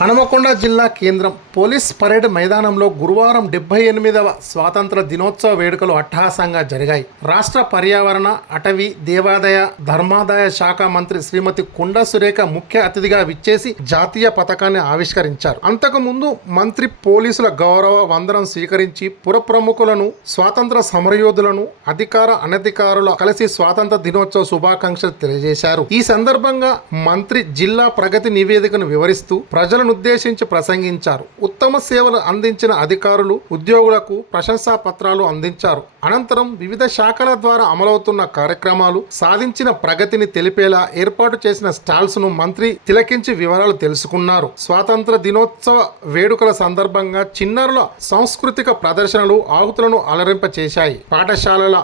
హనుమకొండ జిల్లా కేంద్రం police parade మైదానంలో గురువారం 78వ స్వాతంత్ర దినోత్సవ వేడుకలు అట్టహాసంగా జరిగాయి. రాష్ట్ర పర్యావరణ, అటవీ, దేవాదాయ, ధర్మాదాయ శాఖ మంత్రి శ్రీమతి కొండా సురేఖ ముఖ్య అతిథిగా విచ్చేసి జాతీయ పతాకాన్ని ఆవిష్కరించారు. అంతకుముందు మంత్రి పోలీసుల గౌరవ వందనం స్వీకరించి పుర ప్రముఖులను, స్వాతంత్ర సమరయోధులను, అధికార అనధికారుల కలిసి స్వాతంత్ర దినోత్సవ శుభాకాంక్షలు తెలియజేశారు. ఈ సందర్భంగా మంత్రి జిల్లా ప్రగతి నివేదికను వివరిస్తూ ప్రజలను ఉద్దేశించి ప్రసంగించారు. ఉత్తమ సేవలు అందించిన అధికారులు, ఉద్యోగులకు ప్రశంసా పత్రాలు అందించారు. అనంతరం వివిధ శాఖల ద్వారా అమలవుతున్న కార్యక్రమాలు, సాధించిన ప్రగతిని తెలిపేలా ఏర్పాటు చేసిన స్టాల్స్ ను మంత్రి తిలకించి వివరాలు తెలుసుకున్నారు. స్వాతంత్ర దినోత్సవ వేడుకల సందర్భంగా చిన్నారుల సాంస్కృతిక ప్రదర్శనలు ఆహుతులను అలరింపచేశాయి. పాఠశాలల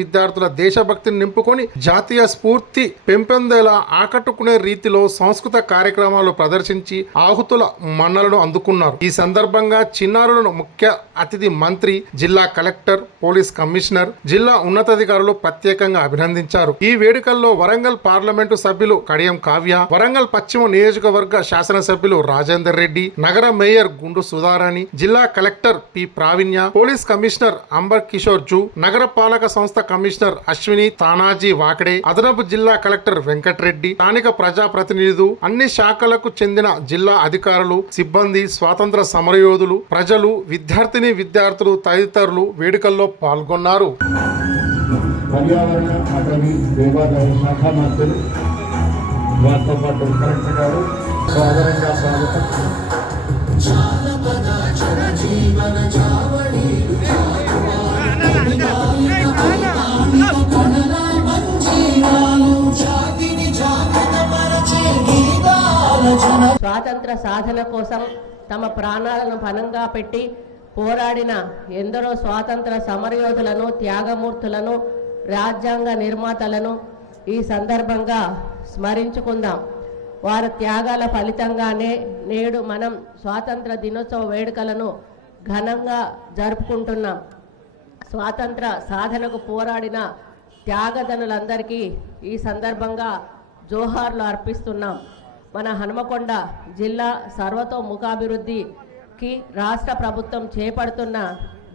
విద్యార్థుల దేశభక్తిని నింపుకొని జాతీయ స్ఫూర్తి పెంపొందేలా ఆకట్టుకునే రీతిలో సంస్కృత కార్యక్రమాలు ప్రదర్శించి ఆహుతుల మన్నలను అందుకున్నారు. ఈ సందర్భంగా చిన్నారులను ముఖ్య అతిథి మంత్రి, జిల్లా కలెక్టర్, పోలీస్ కమిషనర్, జిల్లా ఉన్నతాధికారులు ప్రత్యేకంగా అభినందించారు. ఈ వేడుకల్లో వరంగల్ పార్లమెంటు సభ్యులు కడియం కావ్య, వరంగల్ పశ్చిమ నియోజకవర్గ శాసనసభ్యులు రాజేందర్ రెడ్డి, నగర మేయర్ గుండు సుధారాణి, జిల్లా collector P Pravinya, police commissioner Ambar Kishore Jha, నగర పాలక సంస్థ కమిషనర్ అశ్విని తానాజీ వాకడే, అదనపు జిల్లా కలెక్టర్ వెంకటరెడ్డి, స్థానిక ప్రజాప్రతినిధులు, అన్ని శాఖలకు చెందిన జిల్లా అధికారులు, సిబ్బంది, స్వాతంత్ర సమరయోధులు, ప్రజలు, విద్యార్థులు తదితరులు వేడుకల్లో పాల్గొన్నారు. పర్యావరణ, అటవీ, దేవాదాయ శాఖ మంత్రులు, వారితో పాటు కలెక్టర్ గారు సాధారణంగా స్వాగతం. స్వాతంత్ర సాధన కోసం తమ ప్రాణాలను పణంగా పెట్టి పోరాడిన ఎందరో స్వాతంత్ర సమరయోధులను, త్యాగమూర్తులను, రాజ్యాంగ నిర్మాతలను ఈ సందర్భంగా స్మరించుకుందాం. వారి త్యాగాల ఫలితంగానే నేడు మనం స్వాతంత్ర దినోత్సవ వేడుకలను ఘనంగా జరుపుకుంటున్నాం. స్వాతంత్ర సాధనకు పోరాడిన త్యాగధనులందరికీ ఈ సందర్భంగా జోహార్లు అర్పిస్తున్నాం. మన హనుమకొండ జిల్లా సర్వతోముఖాభివృద్ధికి రాష్ట్ర ప్రభుత్వం చేపడుతున్న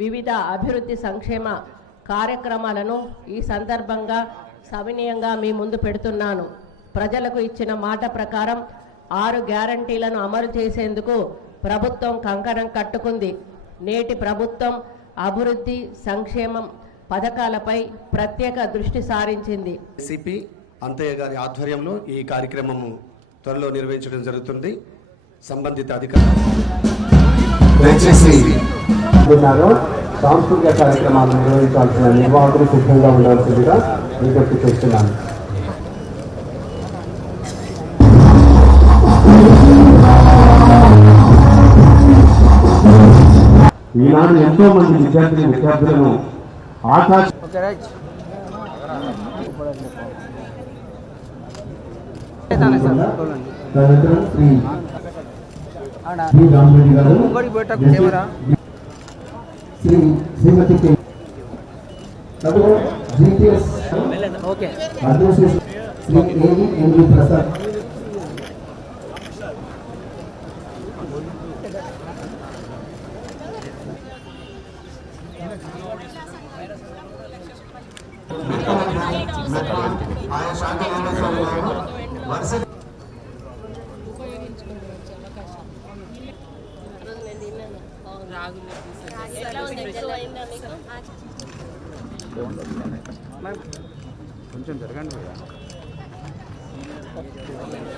వివిధ అభివృద్ధి సంక్షేమ కార్యక్రమాలను ఈ సందర్భంగా సవినయంగా మీ ముందు పెడుతున్నాను. ప్రజలకు ఇచ్చిన మాట ప్రకారం 6 గ్యారంటీలను అమలు చేసేందుకు ప్రభుత్వం కంకణం కట్టుకుంది. నేటి ప్రభుత్వం అభివృద్ధి సంక్షేమం పథకాలపై ప్రత్యేక దృష్టి సారించింది. సిపి అంతయ్య గారి ఆధ్వర్యంలో ఈ కార్యక్రమము త్వరలో నిర్వహించడం జరుగుతుంది. సంబంధిత అధికారులు సాంస్కృతిక కార్యక్రమాలు నిర్వహించాల్సిన నిర్వాహకులు సిద్ధంగా ఉండాల్సిందిగా విజ్ఞప్తి చేస్తున్నాను. ఈనాడు ఎంతో మంది విద్యార్థులను ఆకాశ శ్రీమతి జిపిఎస్ శ్రీ ఏవి ప్రసాద్ కొంచెం జరగండి.